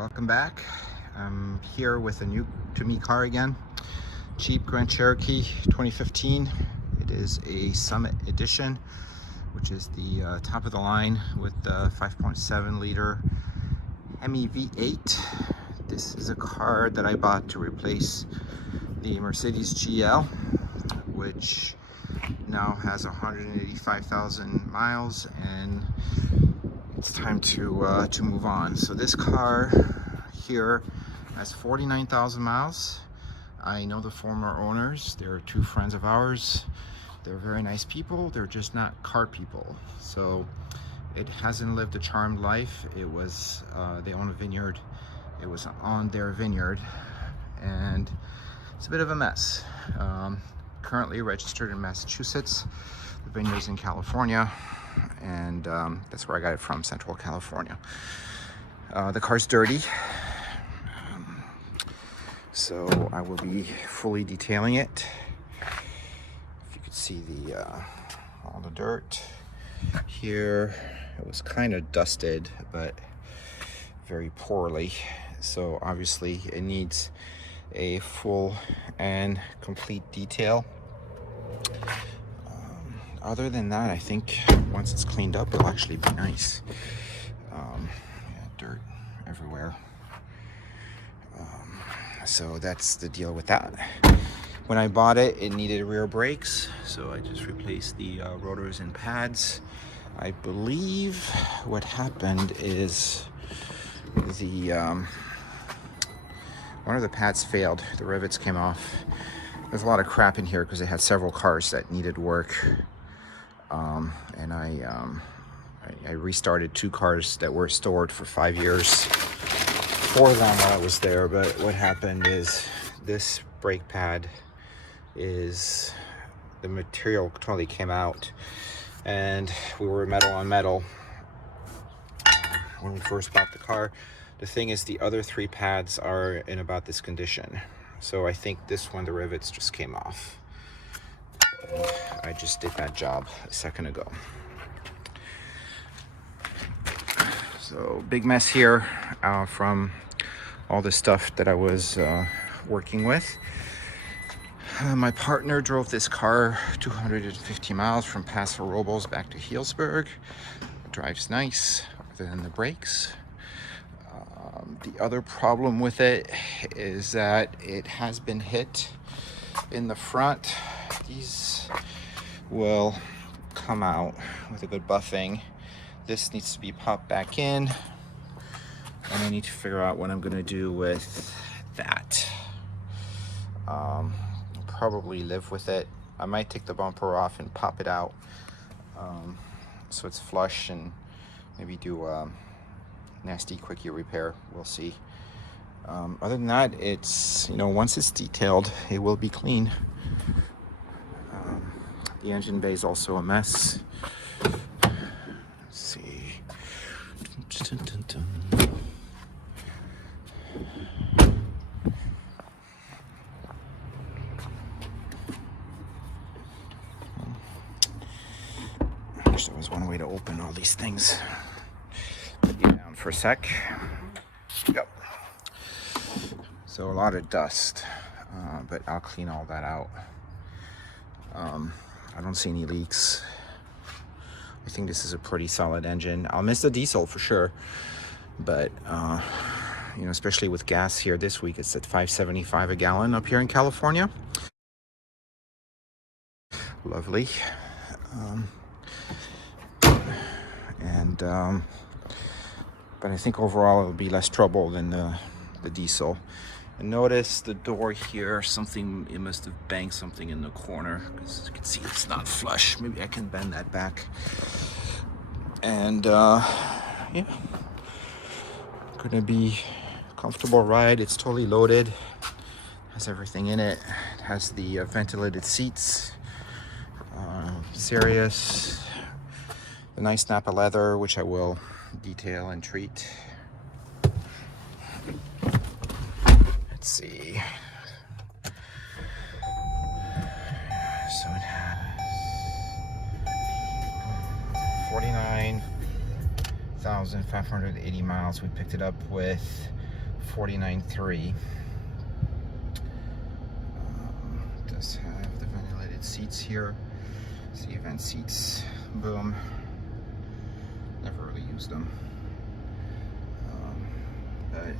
Welcome back. I'm here with a new to me car again, Jeep Grand Cherokee 2015. It is a Summit Edition, which is the top of the line with the 5.7 liter HEMI V8. This is a car that I bought to replace the Mercedes GL, which now has 185,000 miles, and it's time to move on. So this car here has 49,000 miles. I know the former owners. They're two friends of ours. They're very nice people. They're just not car people. So it hasn't lived a charmed life. It was they own a vineyard. It was on their vineyard, and it's a bit of a mess. Currently registered in Massachusetts. The vineyard's in California, and that's where I got it from, Central California. The car's dirty, so I will be fully detailing it. If you could see all the dirt here, it was kind of dusted, but very poorly. So obviously it needs a full and complete detail. Other than that, I think once it's cleaned up, it'll actually be nice. Yeah, dirt everywhere. So that's the deal with that. When I bought it, it needed rear brakes, so I just replaced the rotors and pads. I believe what happened is one of the pads failed. The rivets came off. There's a lot of crap in here because they had several cars that needed work. And I restarted two cars that were stored for 5 years for them while I was there. But what happened is this brake pad is, the material totally came out, and we were metal on metal when we first bought the car. The thing is, the other three pads are in about this condition. So I think this one, the rivets just came off. And I just did that job a second ago. So big mess here from all the stuff that I was working with. My partner drove this car 250 miles from Paso Robles back to Healdsburg. It drives nice, other than the brakes. The other problem with it is that it has been hit in the front. These will come out with a good buffing. This needs to be popped back in, and I need to figure out what I'm going to do with that. I'll probably live with it. I might take the bumper off and pop it out so it's flush, and maybe do nasty quickie repair. We'll see. Other than that, it's, once it's detailed, it will be clean. The engine bay is also a mess. Let's see. There's always one way to open all these things. Put you down for a sec. Yep. So a lot of dust, but I'll clean all that out. I don't see any leaks. I think this is a pretty solid engine. I'll miss the diesel for sure, but especially with gas here this week, it's at $5.75 a gallon up here in California. Lovely. But I think overall it'll be less trouble than the diesel. And notice the door here, it must have banged something in the corner, because you can see it's not flush. Maybe I can bend that back. And yeah, gonna be a comfortable ride. It's totally loaded, has everything in it. It has the ventilated seats, Sirius, the nice Napa leather, which I will detail and treat. Let's see. So it has 49,580 miles. We picked it up with $49,300. Does have the ventilated seats here. See, vent seats, boom. Never really used them. But I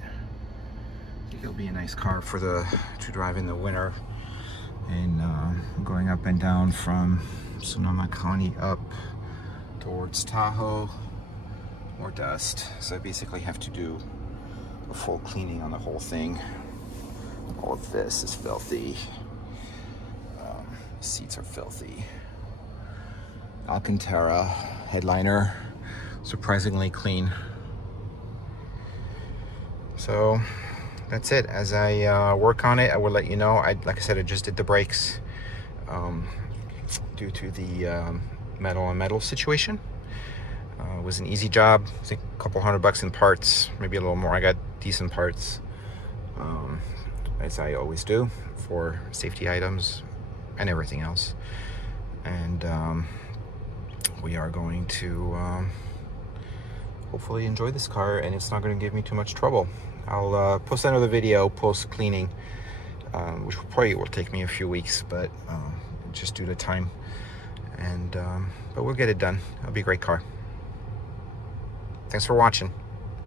think it'll be a nice car for to drive in the winter. And going up and down from Sonoma County up towards Tahoe, more dust. So I basically have to do a full cleaning on the whole thing. All of this is filthy. Seats are filthy. Alcantara headliner, surprisingly clean. So that's it. As I work on it, I will let you know. Like I said, I just did the brakes due to the metal on metal situation. It was an easy job. I think a couple $100 in parts, maybe a little more. I got decent parts, as I always do for safety items and everything else. And we are going to hopefully enjoy this car, and it's not going to give me too much trouble. I'll post another video post cleaning, which probably will take me a few weeks, but just due to time. And but we'll get it done. It'll be a great car. Thanks for watching.